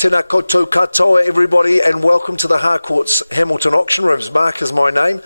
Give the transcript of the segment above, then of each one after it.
Tēnā koutou katoa, everybody, and welcome to the Harcourts Hamilton Auction Rooms. Mark is my name.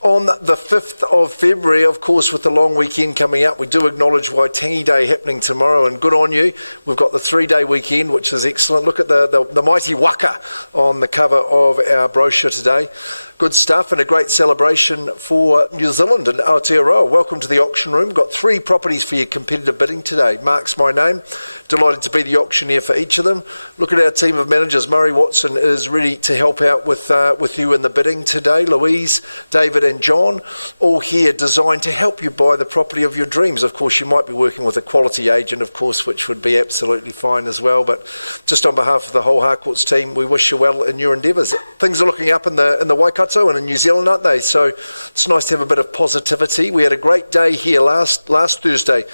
On the 5th of February, of course, with the long weekend coming up, we do acknowledge Waitangi Day happening tomorrow, and good on you. We've got the 3-day weekend, which is excellent. Look at the mighty waka on the cover of our brochure today. Good stuff, and a great celebration for New Zealand and Aotearoa. Welcome to the auction room. Got 3 properties for your competitive bidding today. Mark's my name. Delighted to be the auctioneer for each of them. Look at our team of managers. Murray Watson is ready to help out with you in the bidding today. Louise, David and John, all here designed to help you buy the property of your dreams. Of course, you might be working with a quality agent, of course, which would be absolutely fine as well. But just on behalf of the whole Harcourts team, we wish you well in your endeavours. Things are looking up in the Waikato and in New Zealand, aren't they? So it's nice to have a bit of positivity. We had a great day here last Thursday.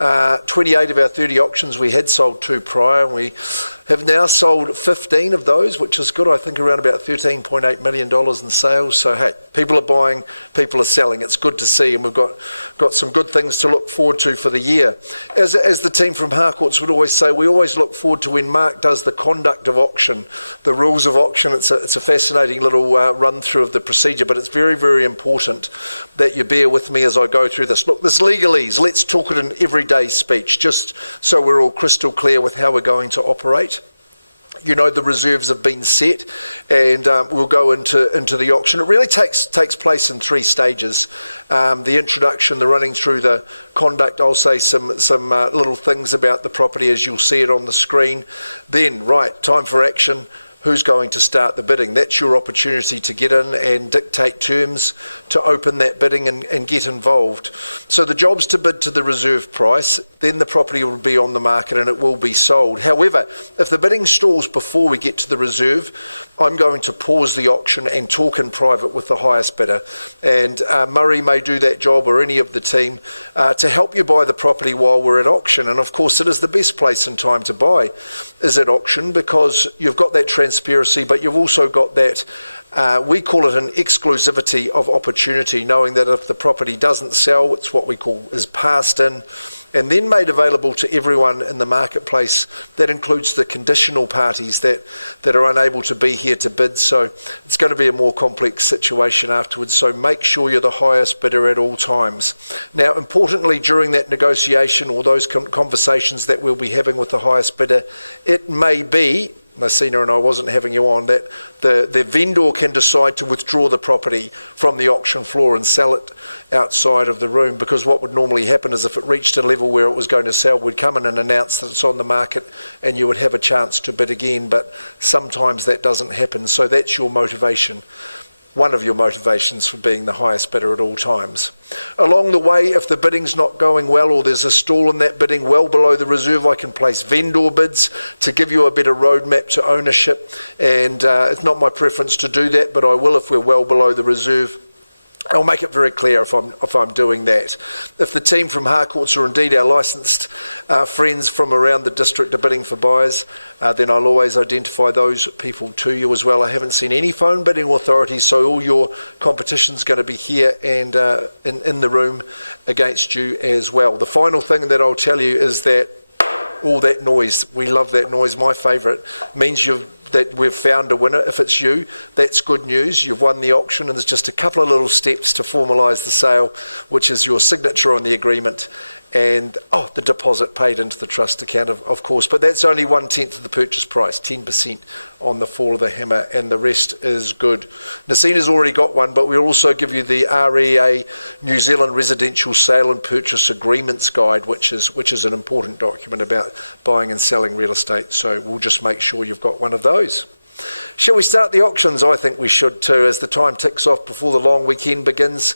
28 of our 30 auctions we had sold 2 prior, and we have now sold 15 of those, which is good. I think around about $13.8 million in sales. So hey, people are buying, people are selling. It's good to see, and we've got some good things to look forward to for the year. As the team from Harcourts would always say, we always look forward to when Mark does the conduct of auction, the rules of auction. It's a fascinating little run through of the procedure, but it's very, very important that you bear with me as I go through this. Look, this legalese, let's talk it in everyday speech, just so we're all crystal clear with how we're going to operate. You know, the reserves have been set, and we'll go into the auction. It really takes place in 3 stages. The introduction, the running through the conduct. I'll say some little things about the property as you'll see it on the screen. Then, right, time for action. Who's going to start the bidding? That's your opportunity to get in and dictate terms, to open that bidding and get involved. So the job's to bid to the reserve price, then the property will be on the market and it will be sold. However, if the bidding stalls before we get to the reserve, I'm going to pause the auction and talk in private with the highest bidder. And Murray may do that job, or any of the team, to help you buy the property while we're at auction. And of course, it is the best place and time to buy is at auction, because you've got that transparency, but you've also got that, we call it an exclusivity of opportunity, knowing that if the property doesn't sell, it's what we call is passed in and then made available to everyone in the marketplace. That includes the conditional parties that are unable to be here to bid. So it's going to be a more complex situation afterwards. So make sure you're the highest bidder at all times. Now, importantly, during that negotiation or those conversations that we'll be having with the highest bidder, it may be, Messina and I wasn't having you on, that the vendor can decide to withdraw the property from the auction floor and sell it outside of the room, because what would normally happen is if it reached a level where it was going to sell, we'd come in and announce that it's on the market and you would have a chance to bid again, but sometimes that doesn't happen. So that's your motivation. One of your motivations for being the highest bidder at all times. Along the way, if the bidding's not going well or there's a stall in that bidding well below the reserve, I can place vendor bids to give you a better roadmap to ownership. And it's not my preference to do that, but I will if we're well below the reserve. I'll make it very clear if I'm doing that. If the team from Harcourts, or indeed our licensed friends from around the district, are bidding for buyers, then I'll always identify those people to you as well. I haven't seen any phone bidding authorities, so all your competition's going to be here and in the room against you as well. The final thing that I'll tell you is that all that noise, we love that noise, my favourite, means that we've found a winner. If it's you, that's good news. You've won the auction, and there's just a couple of little steps to formalise the sale, which is your signature on the agreement and the deposit paid into the trust account, of course. But that's only 1/10 of the purchase price, 10% on the fall of the hammer, and the rest is good. Nasina's already got one, but we'll also give you the REA New Zealand Residential Sale and Purchase Agreements Guide, which is an important document about buying and selling real estate. So we'll just make sure you've got one of those. Shall we start the auctions? I think we should too, as the time ticks off before the long weekend begins.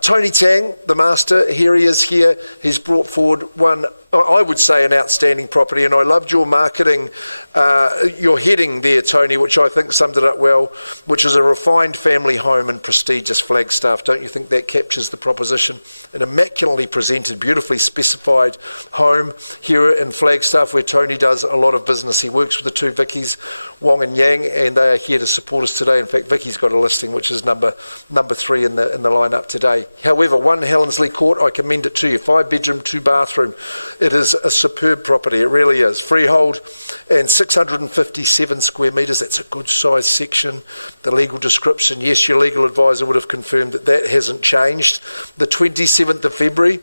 Tony Tang, the master, here he is here. He's brought forward one, I would say, an outstanding property, and I loved your marketing, your heading there, Tony, which I think summed it up well, which is a refined family home in prestigious Flagstaff. Don't you think that captures the proposition? An immaculately presented, beautifully specified home here in Flagstaff, where Tony does a lot of business. He works with the 2 Vickies, Wong and Yang, and they are here to support us today. In fact, Vicky's got a listing, which is number 3 in the lineup today. However, 1 Helenslee Court, I commend it to you. 5 bedroom, 2 bathroom. It is a superb property, it really is. Freehold and 657 square metres, that's a good size section. The legal description, yes, your legal advisor would have confirmed that that hasn't changed. The 27th of February,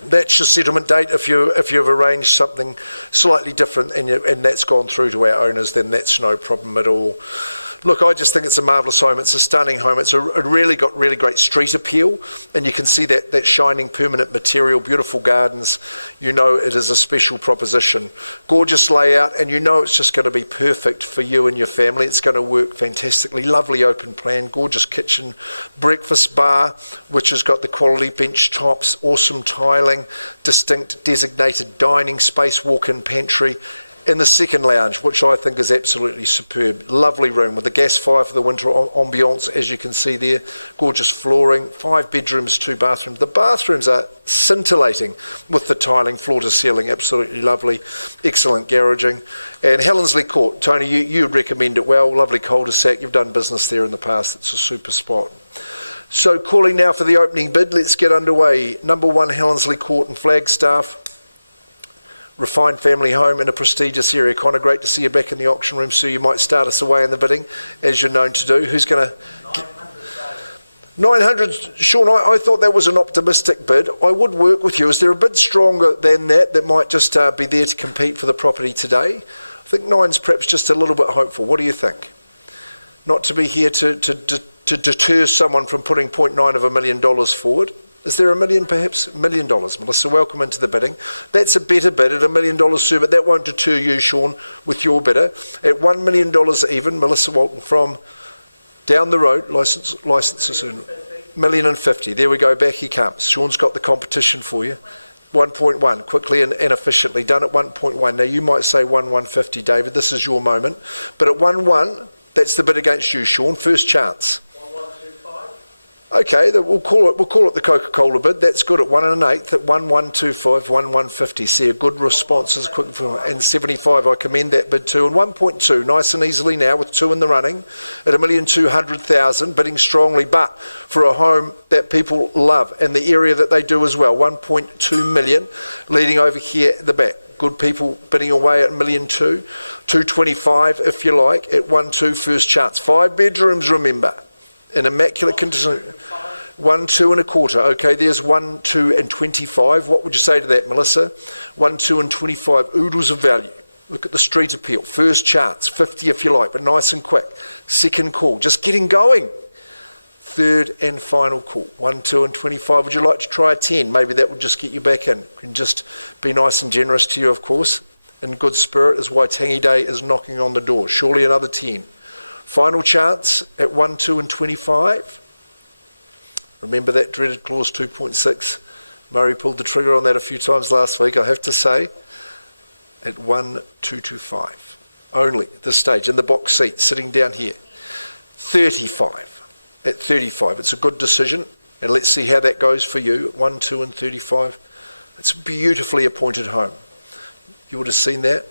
that's your settlement date. If you've arranged something slightly different and that's gone through to our owners, then that's no problem at all. Look, I just think it's a marvellous home. It's a stunning home. It's really got really great street appeal, and you can see that shining permanent material, beautiful gardens. You know it is a special proposition. Gorgeous layout, and you know it's just going to be perfect for you and your family. It's going to work fantastically. Lovely open plan, gorgeous kitchen, breakfast bar, which has got the quality bench tops, awesome tiling, distinct designated dining space, walk-in pantry, in the second lounge, which I think is absolutely superb. Lovely room with a gas fire for the winter ambiance, as you can see there. Gorgeous flooring, 5 bedrooms, 2 bathrooms. The bathrooms are scintillating with the tiling, floor to ceiling, absolutely lovely. Excellent garaging. And Helensleigh Court, Tony, you would recommend it well. Lovely cul-de-sac. You've done business there in the past. It's a super spot. So calling now for the opening bid. Let's get underway. Number 1, Helensleigh Court in Flagstaff. Refined family home in a prestigious area. Connor, great to see you back in the auction room, so you might start us away in the bidding, as you're known to do. Who's going to... 900, Sean, I thought that was an optimistic bid. I would work with you. Is there a bid stronger than that might just be there to compete for the property today? I think 9's perhaps just a little bit hopeful. What do you think? Not to be here to deter someone from putting $0.9 million forward. Is there $1 million perhaps? $1 million. Melissa, welcome into the bidding. That's a better bid at $1 million, sir, but that won't deter you, Sean, with your bidder. At $1 million even, Melissa Walton from down the road, licenses $1.05 million. There we go, back he comes. Sean's got the competition for you. 1.1, quickly and efficiently, done at 1.1. Now you might say 150, David, this is your moment. But at 1.1, that's the bid against you, Sean. First chance. Okay, we'll call it the Coca-Cola bid. That's good at 1 1/8 at 1.125, 1.150. See a good response as quick and 75. I commend that bid too. And 1.2, nice and easily now with 2 in the running at $1,200,000, bidding strongly, but for a home that people love and the area that they do as well. 1.2 million, leading over here at the back. Good people bidding away at $1.2 million, 225 if you like at 1.2 first chance. 5 bedrooms, remember. In immaculate condition, 1, 2 and a quarter. Okay, there's 1, 2 and 25. What would you say to that, Melissa? 1, 2 and 25 oodles of value. Look at the street appeal. First chance, 50 if you like, but nice and quick. Second call, just getting going. Third and final call, 1, 2 and 25. Would you like to try a 10? Maybe that would just get you back in. And just be nice and generous to you, of course. In good spirit, as Waitangi Day is knocking on the door. Surely another 10. Final chance at 1, 2 and 25. Remember that dreaded clause 2.6. Murray pulled the trigger on that a few times last week, I have to say. At 1,225. Only at this stage, in the box seat, sitting down here. 35. At 35. It's a good decision. And let's see how that goes for you. 1, 2 and 35. It's a beautifully appointed home. You would have seen that.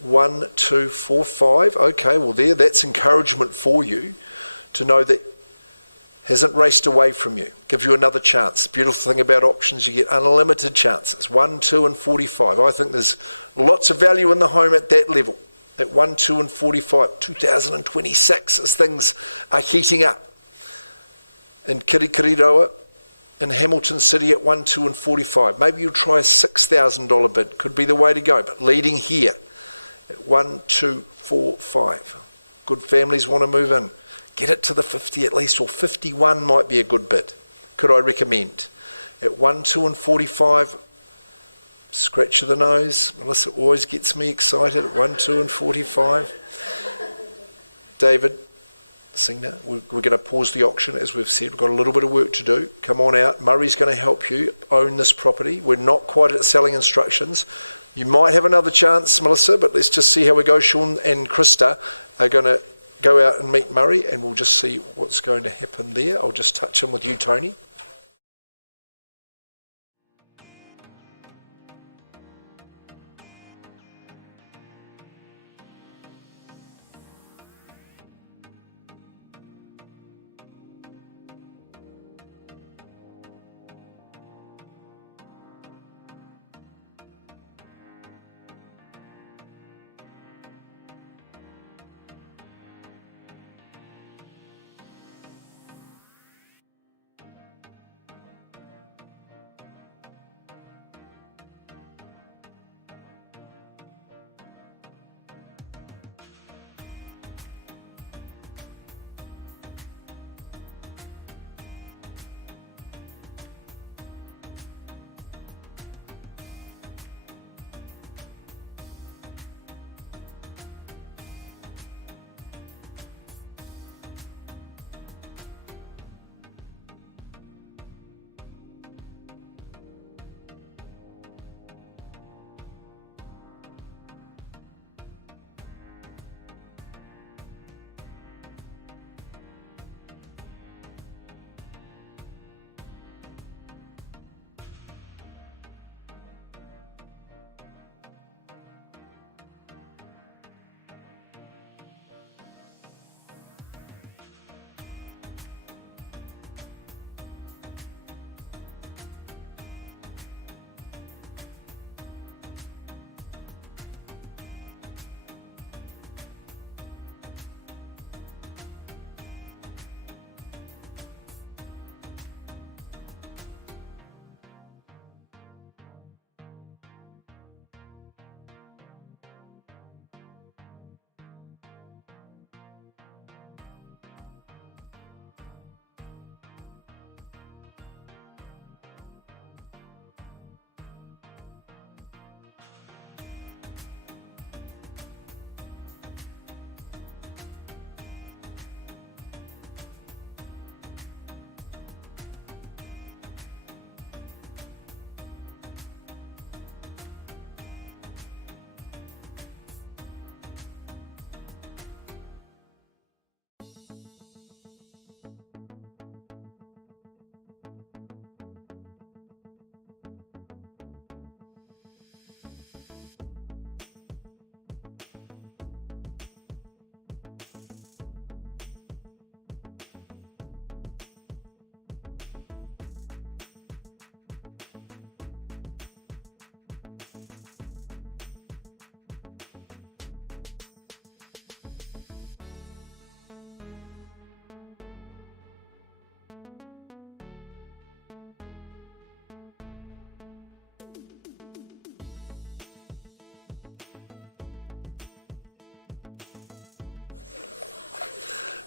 1, 2, 4, 5. Okay, well that's encouragement for you to know that hasn't raced away from you. Gives you another chance. Beautiful thing about auctions, you get unlimited chances. 1, 2 and 45. I think there's lots of value in the home at that level. At 1, 2 and 45. 2026 as things are heating up. In Kirikiriroa, in Hamilton City at 1, 2 and 45. Maybe you'll try a $6,000 bid. Could be the way to go, but leading here. At 1, 2, 4, 5. Good families want to move in. Get it to the 50 at least, or 51 might be a good bid. Could I recommend? At 1, 2 and 45, scratch of the nose. Melissa always gets me excited at 1, 2 and 45. David, Singer, we're going to pause the auction as we've said. We've got a little bit of work to do. Come on out. Murray's going to help you own this property. We're not quite at selling instructions. You might have another chance, Melissa, but let's just see how we go. Sean and Krista are going to go out and meet Murray, and we'll just see what's going to happen there. I'll just touch him with you, Tony.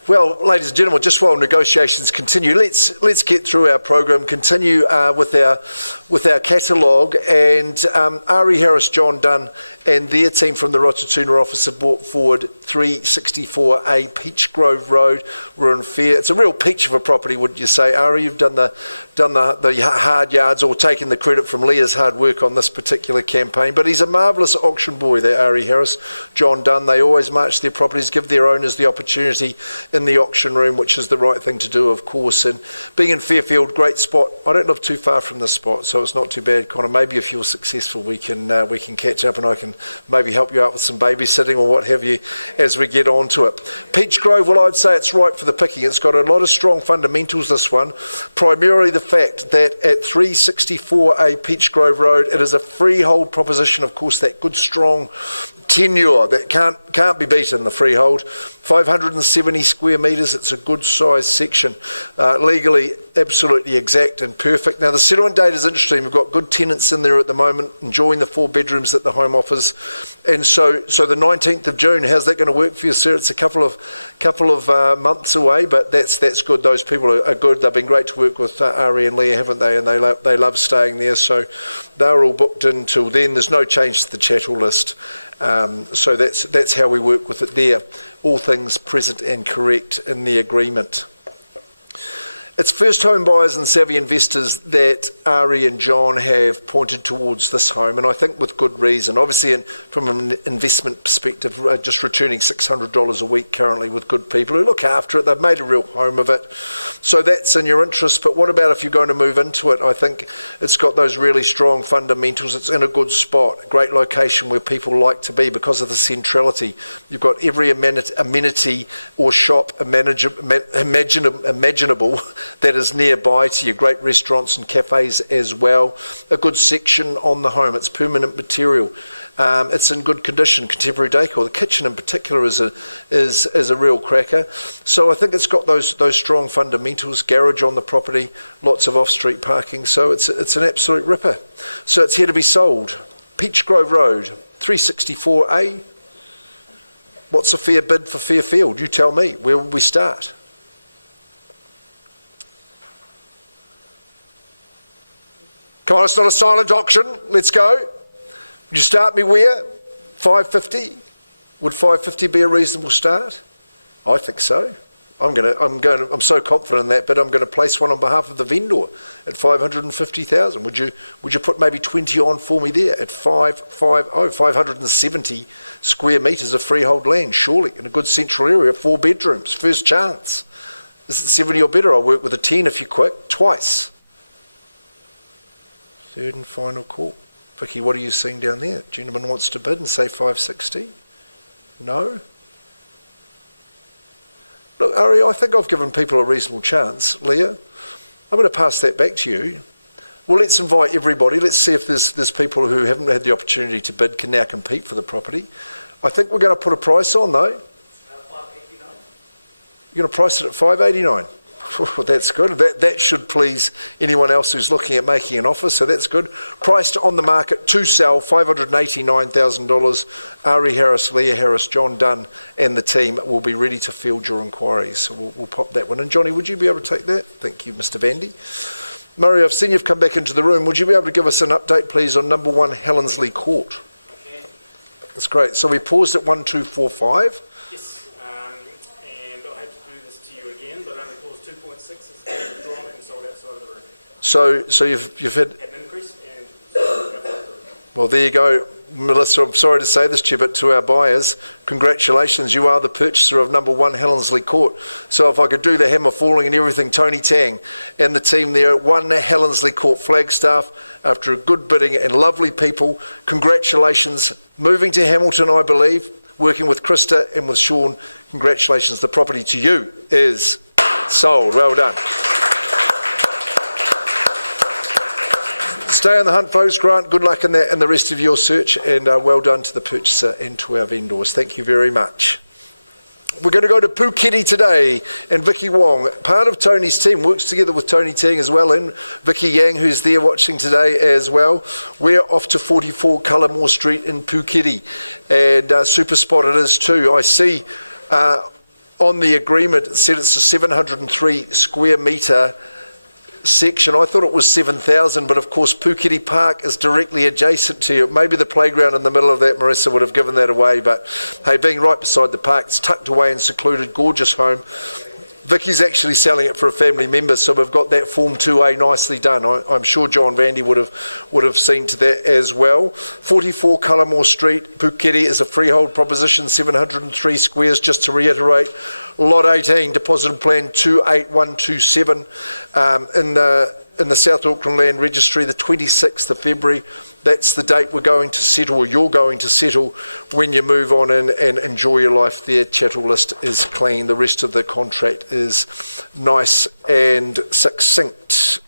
Well, ladies and gentlemen, just while negotiations continue, let's get through our program, continue with our catalogue, and Ari Harris, John Dunn and their team from the Rototuna office have brought forward 364A Peach Grove Road. We're in fair. It's a real peach of a property, wouldn't you say, Ari? You've done the hard yards, or taken the credit from Leah's hard work on this particular campaign. But he's a marvellous auction boy there, Ari Harris, John Dunn. They always march their properties, give their owners the opportunity in the auction room, which is the right thing to do, of course. And being in Fairfield, great spot. I don't live too far from this spot, so it's not too bad, Connor. Maybe if you're successful, we can catch up, and I can maybe help you out with some babysitting or what have you as we get on to it. Peach Grove, well, I'd say it's ripe for the picking. It's got a lot of strong fundamentals, this one. Primarily the fact that at 364A Peach Grove Road, it is a freehold proposition, of course, that good strong tenure that can't be beaten, the freehold. 570 square metres, it's a good size section. Legally, absolutely exact and perfect. Now, the settlement date is interesting. We've got good tenants in there at the moment, enjoying the 4 bedrooms that the home offers. And so the 19th of June, how's that going to work for you, sir? It's a couple of months away, but that's good. Those people are good. They've been great to work with, Ari and Leah, haven't they? And they love staying there. So they're all booked in till then. There's no change to the chattel list. So that's how we work with it there. All things present and correct in the agreement. It's first home buyers and savvy investors that Ari and John have pointed towards this home, and I think with good reason. Obviously, from an investment perspective, just returning $600 a week currently with good people who look after it. They've made a real home of it. So that's in your interest. But what about if you're going to move into it? I think it's got those really strong fundamentals. It's in a good spot, a great location where people like to be because of the centrality. You've got every amenity or shop imaginable that is nearby to you. Great restaurants and cafes as well. A good section on the home. It's permanent material. It's in good condition, contemporary decor. The kitchen in particular is a real cracker. So I think it's got those strong fundamentals. Garage on the property, lots of off-street parking. So it's an absolute ripper. So it's here to be sold. Peach Grove Road, 364A. What's a fair bid for Fairfield? You tell me. Where will we start? Come on, it's not a silent auction. Let's go. Would you start me where? 550? Would 550 be a reasonable start? I think so. I'm so confident in that, but I'm going to place one on behalf of the vendor at 550,000. Would you put maybe 20 on for me there at 570 square metres of freehold land, surely, in a good central area, 4 bedrooms, first chance. Is it 70 or better? I'll work with a 10 if you're quick, twice. Third and final call. Vicky, what are you seeing down there? Gentleman wants to bid and say 560? No? Look, Ari, I think I've given people a reasonable chance. Leah, I'm going to pass that back to you. Well, let's invite everybody. Let's see if there's people who haven't had the opportunity to bid can now compete for the property. I think we're going to put a price on, though. 589. You're going to price it at 589. Oh, that's good. That should please anyone else who's looking at making an offer, so that's good. Priced on the market to sell, $589,000. Ari Harris, Leah Harris, John Dunn and the team will be ready to field your inquiries. So we'll pop that one in. Johnny, would you be able to take that? Thank you, Mr. Vandy. Murray, I've seen you've come back into the room. Would you be able to give us an update, please, on number 1 Hellensley Court? Okay. That's great. So we paused at 1245. Yes, and I hate to do this to you again, but only clause 2.6 has been withdrawn and sold outside of the room. So you've had Had an increase and sold outside of the room. Well, there you go, Melissa. I'm sorry to say this to you, but to our buyers, congratulations. You are the purchaser of number 1 Hellensley Court. So if I could do the hammer falling and everything, Tony Tang and the team there at 1 Hellensley Court, Flagstaff, after a good bidding and lovely people, congratulations. Moving to Hamilton, I believe, working with Krista and with Sean. Congratulations. The property to you is sold. Well done. Stay on the hunt, folks. Grant, good luck in that and the rest of your search, and well done to the purchaser and to our vendors. Thank you very much. We're going to go to Puketi today, and Vicky Wong, part of Tony's team, works together with Tony Tang as well, and Vicky Yang, who's there watching today as well. We're off to 44 Cullimore Street in Puketi, and super spot it is too. I see on the agreement, it said it's a 703 square metre section. I thought it was 7,000, but of course Puketi Park is directly adjacent to you. Maybe the playground in the middle of that, Marissa, would have given that away, but hey, being right beside the park, it's tucked away and secluded, gorgeous home. Vicky's actually selling it for a family member, so we've got that Form 2A nicely done. I'm sure John Vandy would have seen to that as well. 44 Cullimore Street, Puketi is a freehold proposition, 703 squares, just to reiterate. Lot 18, deposit plan 28127 in the South Auckland Land Registry, the 26th of February. That's the date we're going to settle, or you're going to settle, when you move on in and enjoy your life there. Chattel list is clean. The rest of the contract is nice and succinct.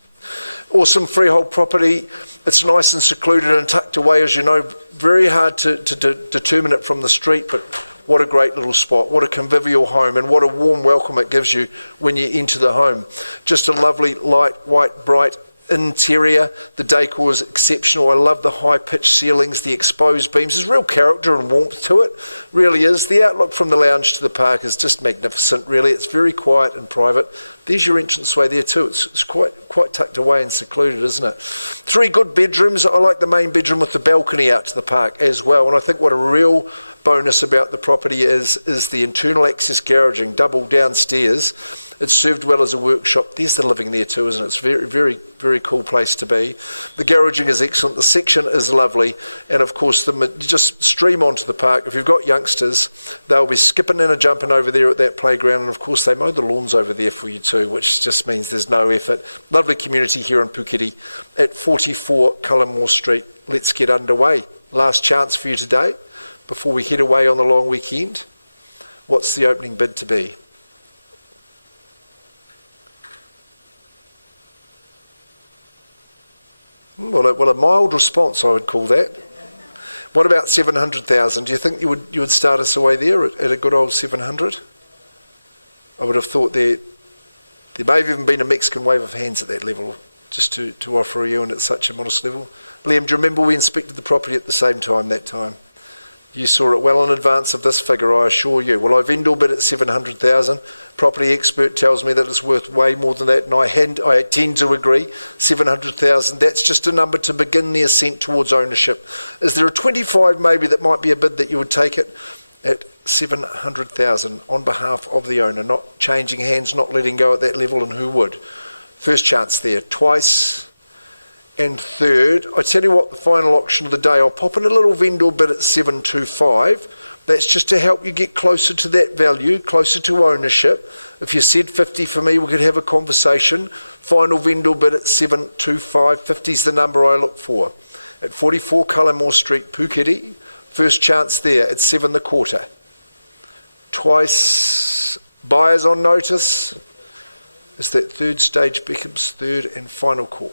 Awesome freehold property. It's nice and secluded and tucked away, as you know. Very hard to determine it from the street, but what a great little spot. What a convivial home, and what a warm welcome it gives you when you enter the home. Just a lovely, light, white, bright interior. The decor is exceptional. I love the high-pitched ceilings, the exposed beams. There's real character and warmth to it, really is. The outlook from the lounge to the park is just magnificent, really. It's very quiet and private. There's your entranceway there too. It's quite tucked away and secluded, isn't it? 3 good bedrooms. I like the main bedroom with the balcony out to the park as well, and I think what a real bonus about the property is the internal access garaging, double downstairs. It's served well as a workshop. There's the living there too, isn't it? It's a very, very, very cool place to be. The garaging is excellent. The section is lovely. And of course, just stream onto the park. If you've got youngsters, they'll be skipping and jumping over there at that playground. And of course, they mow the lawns over there for you too, which just means there's no effort. Lovely community here in Puketi at 44 Cullimore Street. Let's get underway. Last chance for you today before we head away on the long weekend. What's the opening bid to be? Well, a mild response, I would call that. What about 700,000? Do you think you would start us away there at a good old 700? I would have thought there may have even been a Mexican wave of hands at that level, just to offer you, and at such a modest level. Liam, do you remember we inspected the property at the same time that time? You saw it well in advance of this figure, I assure you. Well, I vendor bid at 700,000. Property expert tells me that it's worth way more than that, and I tend to agree. 700,000, that's just a number to begin the ascent towards ownership. Is there a 25 maybe that might be a bid that you would take it at 700,000 on behalf of the owner, not changing hands, not letting go at that level, and who would? First chance there, twice. And third, I tell you what, the final auction of the day, I'll pop in a little vendor bid at 725. That's just to help you get closer to that value, closer to ownership. If you said 50 for me, we could have a conversation. Final vendor bid at 725. 50 is the number I look for. At 44 Cullimore Street, Puketi. First chance there at 7.25. Twice. Buyers on notice. Is that third stage Beckham's third and final call.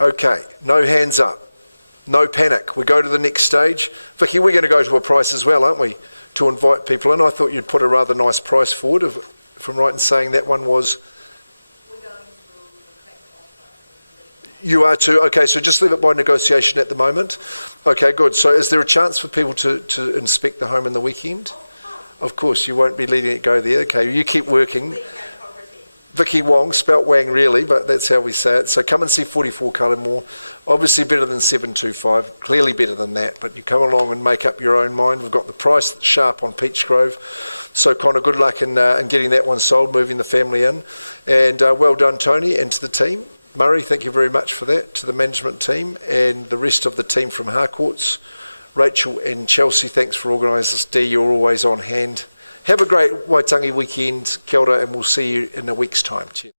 Okay, no hands up, no panic. We go to the next stage. Vicky, we're going to go to a price as well, aren't we, to invite people in? I thought you'd put a rather nice price forward, if I'm right in saying that one was... You are too? Okay, so just leave it by negotiation at the moment. Okay, good. So is there a chance for people to inspect the home in the weekend? Of course, you won't be letting it go there. Okay, you keep working. Vicky Wong, spelt Wang really, but that's how we say it. So come and see 44 Cullimore. Obviously better than 725, clearly better than that, but you come along and make up your own mind. We've got the price that's sharp on Peach Grove. So Connor, good luck in getting that one sold, moving the family in. And well done, Tony, and to the team. Murray, thank you very much for that, to the management team and the rest of the team from Harcourts. Rachel and Chelsea, thanks for organising this. Dee, you're always on hand. Have a great Waitangi weekend. Kia ora, and we'll see you in a week's time. Cheers.